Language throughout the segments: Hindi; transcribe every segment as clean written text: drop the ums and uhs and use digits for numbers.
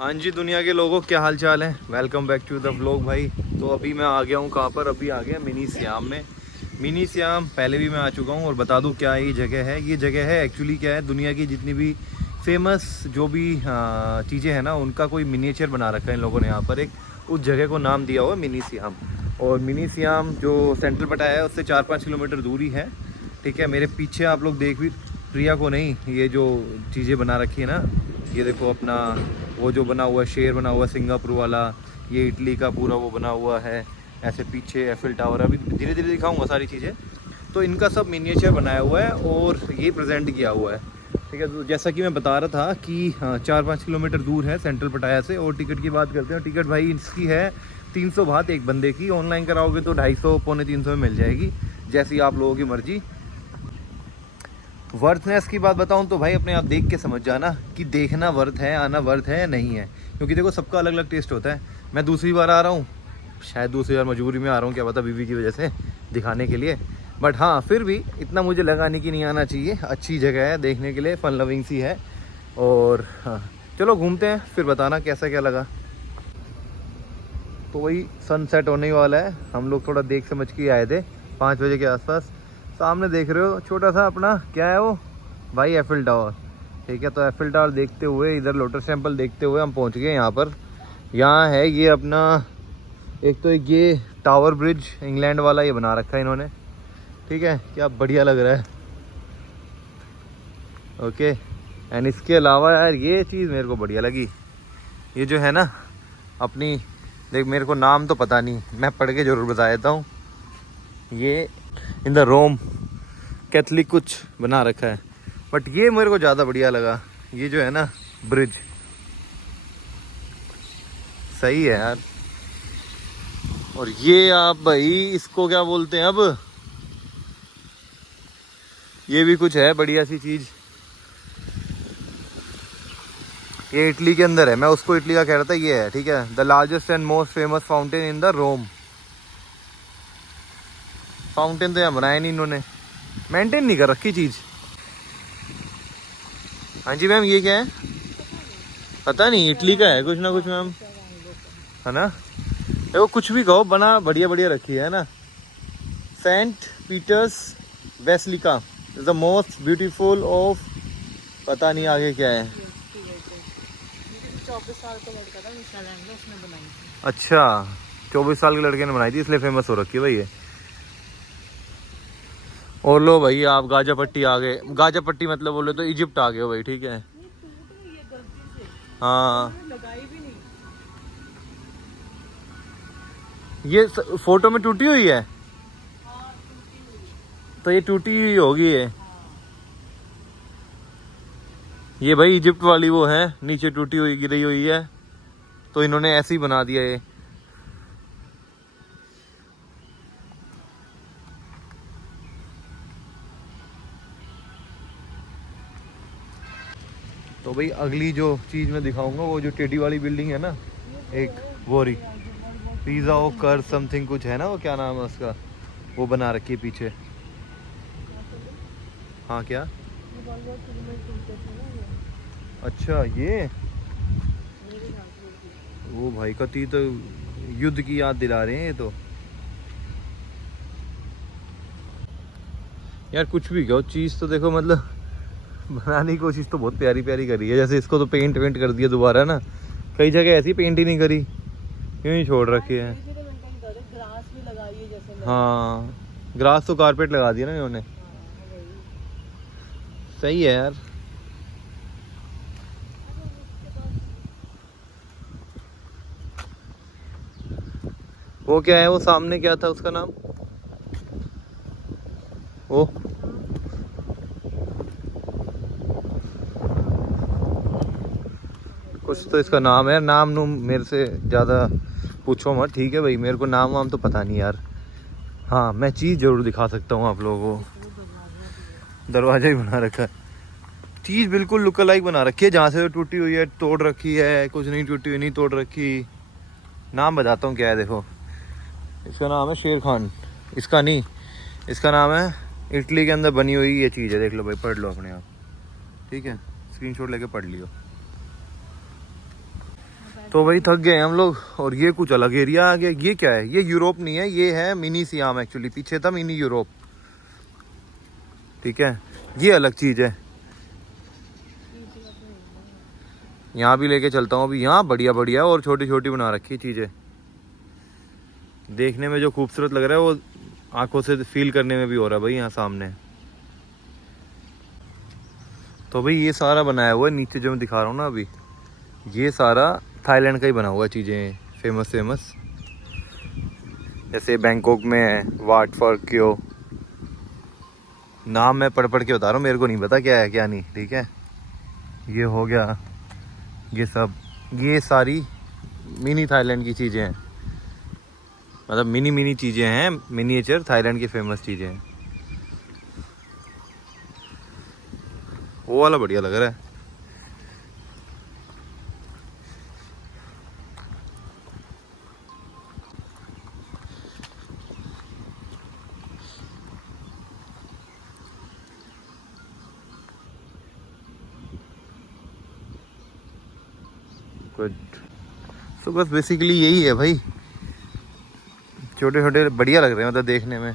हाँ जी दुनिया के लोगों, क्या हाल चाल है। Welcome back to the vlog भाई। तो अभी मैं आ गया हूँ कहाँ पर, अभी आ गया मिनी सियाम में। मिनी सियाम पहले भी मैं आ चुका हूँ और बता दूँ क्या ये जगह है। ये जगह है एक्चुअली क्या है, दुनिया की जितनी भी फेमस जो भी चीज़ें हैं ना, उनका कोई मिनिएचर बना रखा है इन लोगों ने यहाँ पर। एक उस जगह को नाम दिया हुआ मिनी सियाम। और मिनी सियाम जो सेंट्रल पटाया है उससे 4-5 किलोमीटर दूरी है। ठीक है, मेरे पीछे आप लोग देख भी, प्रिया को नहीं, ये जो चीज़ें बना रखी है ना, ये देखो अपना वो जो बना हुआ है, शेर बना हुआ है सिंगापुर वाला, ये इटली का पूरा वो बना हुआ है। ऐसे पीछे एफिल टावर, अभी धीरे धीरे दिखाऊंगा सारी चीज़ें। तो इनका सब मिनिएचर बनाया हुआ है और ये प्रेजेंट किया हुआ है। ठीक है, तो जैसा कि मैं बता रहा था कि 4-5 किलोमीटर दूर है सेंट्रल पटाया से। और टिकट की बात करते हैं, टिकट भाई इसकी है 300 बात एक बंदे की। ऑनलाइन कराओगे तो 250 पौने 300 में मिल जाएगी, जैसी आप लोगों की मर्जी। वर्थनेस की बात बताऊं तो भाई अपने आप देख के समझ जाना कि देखना वर्थ है, आना वर्थ है या नहीं है। क्योंकि देखो सबका अलग अलग टेस्ट होता है। मैं दूसरी बार आ रहा हूँ, शायद दूसरी बार मजबूरी में आ रहा हूँ, क्या पता बीवी की वजह से, दिखाने के लिए। बट हाँ, फिर भी इतना मुझे लगा नहीं कि नहीं आना चाहिए। अच्छी जगह है देखने के लिए, फन लविंग सी है। और हाँ, चलो घूमते हैं, फिर बताना कैसा क्या लगा। तो वही सनसेट होने वाला है, हम लोग थोड़ा देख समझ के आए थे 5 बजे के आसपास। सामने देख रहे हो छोटा सा अपना क्या है वो भाई, एफिल टावर। ठीक है, तो एफिल टावर देखते हुए, इधर लोटस टेम्पल देखते हुए हम पहुंच गए यहाँ पर। यहाँ है ये अपना, एक तो ये टावर ब्रिज इंग्लैंड वाला ये बना रखा है इन्होंने। ठीक है, क्या बढ़िया लग रहा है। ओके, एंड इसके अलावा यार ये चीज़ मेरे को बढ़िया लगी, ये जो है ना अपनी, देख मेरे को नाम तो पता नहीं, मैं पढ़ के ज़रूर बता देता हूँ। ये इन द रोम कैथलिक कुछ बना रखा है, बट ये मेरे को ज़्यादा बढ़िया लगा। ये जो है ना ब्रिज, सही है यार। और ये आप भाई इसको क्या बोलते हैं अब, ये भी कुछ है बढ़िया सी चीज़। ये इटली के अंदर है, मैं उसको इटली का कह रहा था, ये है। ठीक है, the largest and most famous fountain in the Rome. Fountain तो यहाँ बनाया नहीं इन्होंने, मेंटेन नहीं कर रखी चीज़। हाँ जी मैम, ये क्या है पता नहीं, इटली का है कुछ ना कुछ मैम, है ना। देखो कुछ भी कहो, बना बढ़िया बढ़िया रखी है ना। Saint Peter's Basilica is the most beautiful of, पता नहीं आगे क्या है। 24 साल का लड़का था न्यूजीलैंड में, उसने बनाई थी। अच्छा, 24 साल के लड़के ने बनाई थी, इसलिए फेमस हो रखी है भाई ये। और लो भाई, आप गाजा पट्टी आ गए। गाजा पट्टी मतलब बोले तो इजिप्ट आ गए हो भाई। ठीक है, ये टूट गई है गलती से, हाँ लगाई भी नहीं। ये फोटो में टूटी हुई है, हाँ टूटी हुई है। तो ये टूटी हुई होगी ये। हाँ ये भाई इजिप्ट वाली वो है, नीचे टूटी हुई गिरी हुई है, तो इन्होंने ऐसे ही बना दिया ये। तो भाई अगली जो चीज़ मैं दिखाऊंगा, वो जो टेडी वाली बिल्डिंग है ना, एक वो रही पिज़्ज़ा ओ कर समथिंग कुछ है ना, वो क्या नाम है उसका, वो बना रखी है पीछे। हाँ क्या, ये बाल बहुत शुरू में टूटे थे ना ये। अच्छा ये मेरे साथ हुई थी। वो भाई का ती तो युद्ध की याद दिला रहे हैं ये तो। यार कुछ भी कहो, चीज़ तो देखो मतलब बनाने की कोशिश तो बहुत प्यारी प्यारी करी है। जैसे इसको तो पेंट वेंट कर दिया दोबारा ना, कई जगह ऐसी पेंट ही नहीं करी, यूं ही छोड़ रखी है। इसी तो मैंने कहीं था, ग्रास भी लगाई है जैसे लगी। हाँ, ग्रास तो कारपेट लगा दिया ना इन्होंने, हाँ वही। सही है यार। वो क्या है, वो सामने क्या था उसका नाम, वो कुछ तो इसका नाम है, नाम नूम मेरे से ज़्यादा पूछो मत। ठीक है भाई, मेरे को नाम वाम तो पता नहीं यार। हाँ, मैं चीज़ ज़रूर दिखा सकता हूँ आप लोगों को। दरवाजा ही बना रखा है, चीज़ बिल्कुल लुक लाइक बना रखी है। जहाँ से टूटी हुई है तोड़ रखी है, कुछ नहीं टूटी हुई नहीं तोड़ रखी। नाम बताता हूँ क्या है, देखो इसका नाम है शेर खान, इसका नहीं, इसका नाम है इटली के अंदर बनी हुई ये चीज़ है। देख लो भाई, पढ़ लो अपने आप। ठीक है, स्क्रीनशॉट लेके पढ़ लियो। तो भाई थक गए हम लोग और ये कुछ अलग एरिया आ गया। ये क्या है? ये यूरोप नहीं है, ये है मिनी सियाम एक्चुअली। पीछे था मिनी यूरोप, ठीक है, ये अलग चीज़ है। यहाँ भी लेके चलता हूँ अभी। यहाँ बढ़िया बढ़िया और छोटी छोटी बना रखी चीज़ें। देखने में जो खूबसूरत लग रहा है वो आंखों से फील करने में भी हो रहा है भाई यहाँ सामने। तो भाई ये सारा बनाया हुआ है नीचे जो मैं दिखा रहा हूँ ना अभी, ये सारा थाईलैंड का ही बना हुआ चीज़ें, फेमस जैसे बैंकॉक में है वाट फॉर क्यो। नाम मैं पढ़ के बता रहा हूँ, मेरे को नहीं पता क्या है क्या नहीं, ठीक है। ये हो गया, ये सब, ये सारी मिनी थाईलैंड की चीज़ें हैं, मतलब मिनी चीज़ें हैं, मिनिएचर थाईलैंड की फेमस चीज़ें हैं। वो वाला बढ़िया लग रहा है। गुड। सो बस बेसिकली यही है भाई, छोटे छोटे बढ़िया लग रहे हैं, मतलब देखने में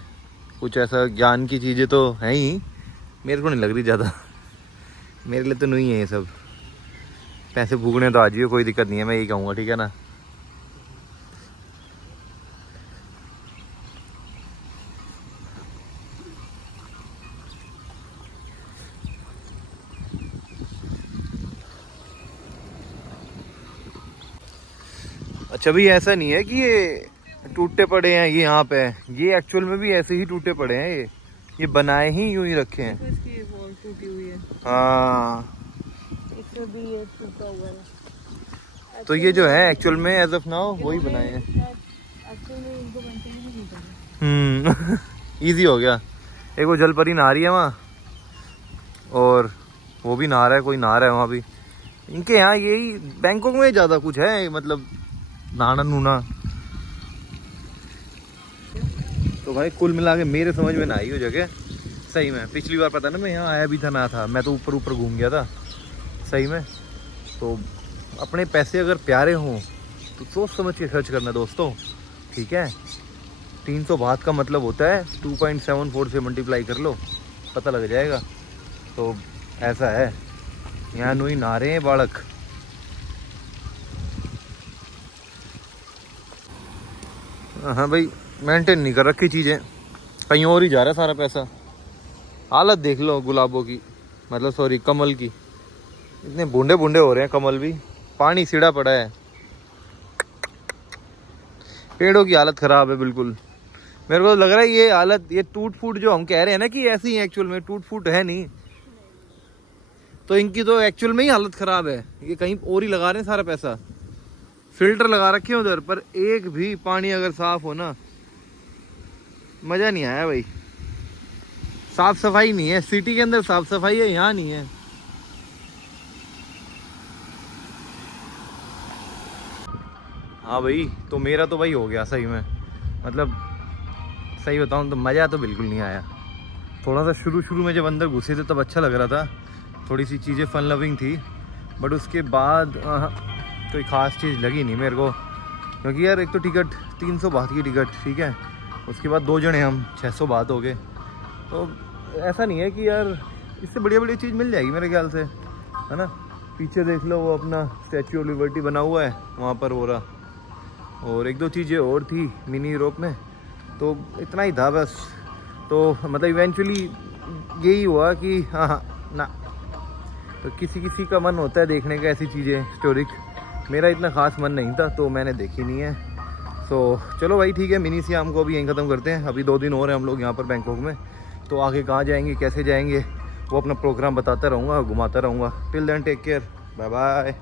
कुछ ऐसा ज्ञान की चीज़ें तो हैं ही, मेरे को नहीं लग रही ज़्यादा। मेरे लिए तो नहीं है ये सब। पैसे भूखने तो आ जाइए, कोई दिक्कत नहीं है, मैं यही कहूँगा, ठीक है ना। अच्छा भाई ऐसा नहीं है कि ये टूटे पड़े हैं ये यहाँ पे, ये एक्चुअल में भी ऐसे ही टूटे पड़े हैं। ये बनाए ही यूं ही रखे हैं। तो इसकी वॉल टूटी हुई है। हाँ, इसमें भी ये टूटा हुआ है। तो ये जो है एक्चुअल में एज ऑफ नाउ वही बनाए हैं। एक्चुअल में इनको बनते ही नहीं पता। इजी हो गया। एक वो जल परी नहा रही है वहाँ, और वो भी नहा रहा है, कोई नहा रहा है वहाँ भी। इनके यहाँ यही बैंकॉक में ज़्यादा कुछ है, मतलब नहाना नूना। तो भाई कुल मिला के मेरे समझ में ना आई वो जगह सही में। पिछली बार पता ना मैं यहाँ आया भी था ना था, मैं तो ऊपर ऊपर घूम गया था सही में। तो अपने पैसे अगर प्यारे हों तो सोच समझ के खर्च करना दोस्तों, ठीक है। 300 बात का मतलब होता है 2.74 से मल्टीप्लाई कर लो, पता लग जाएगा। तो ऐसा है, यहाँ नुई नहा रहे हैं बालक। हाँ भाई, मेंटेन नहीं कर रखी चीज़ें, कहीं और ही जा रहा है सारा पैसा। हालत देख लो गुलाबों की, मतलब सॉरी कमल की, इतने बूंदे बूंदे हो रहे हैं कमल भी, पानी सीढ़ा पड़ा है। पेड़ों की हालत ख़राब है बिल्कुल। मेरे को लग रहा है ये हालत, ये टूट फूट जो हम कह रहे हैं ना कि ऐसी है, एक्चुअल में टूट फूट है नहीं। तो इनकी तो एक्चुअल में ही हालत ख़राब है। ये कहीं और ही लगा रहे हैं सारा पैसा। फिल्टर लगा रखे हैं उधर, पर एक भी पानी अगर साफ हो ना, मज़ा नहीं आया भाई। साफ सफाई नहीं है, सिटी के अंदर साफ सफाई है, यहाँ नहीं है। हाँ भाई, तो मेरा तो भाई हो गया सही में, मतलब सही बताऊँ तो मज़ा तो बिल्कुल नहीं आया। थोड़ा सा शुरू में जब अंदर घुसे थे तब अच्छा लग रहा था, थोड़ी सी चीज़ें फन लविंग थी, बट उसके बाद कोई ख़ास चीज़ लगी नहीं मेरे को। क्योंकि यार एक तो टिकट 300 बात की टिकट, ठीक है, उसके बाद 2 जने हम 600 बात हो गए। तो ऐसा नहीं है कि यार इससे बढ़िया चीज़ मिल जाएगी मेरे ख्याल से, है ना। पीछे देख लो वो अपना स्टैचू ऑफ लिबर्टी बना हुआ है वहाँ पर हो रहा, और 1-2 चीज़ें और थी मिनी यूरोप में, तो इतना ही था बस। तो मतलब इवेंचुअली यही हुआ कि हाँ ना, तो किसी का मन होता है देखने का ऐसी चीज़ें हिस्टोरिक। मेरा इतना ख़ास मन नहीं था तो मैंने देखी नहीं है। सो चलो भाई ठीक है, मिनी सियाम को अभी यहीं ख़त्म करते हैं। अभी 2 दिन और हैं हम लोग यहाँ पर बैंकॉक में, तो आगे कहाँ जाएंगे कैसे जाएंगे वो अपना प्रोग्राम बताता रहूँगा, घुमाता रहूँगा। Till then take care, bye bye.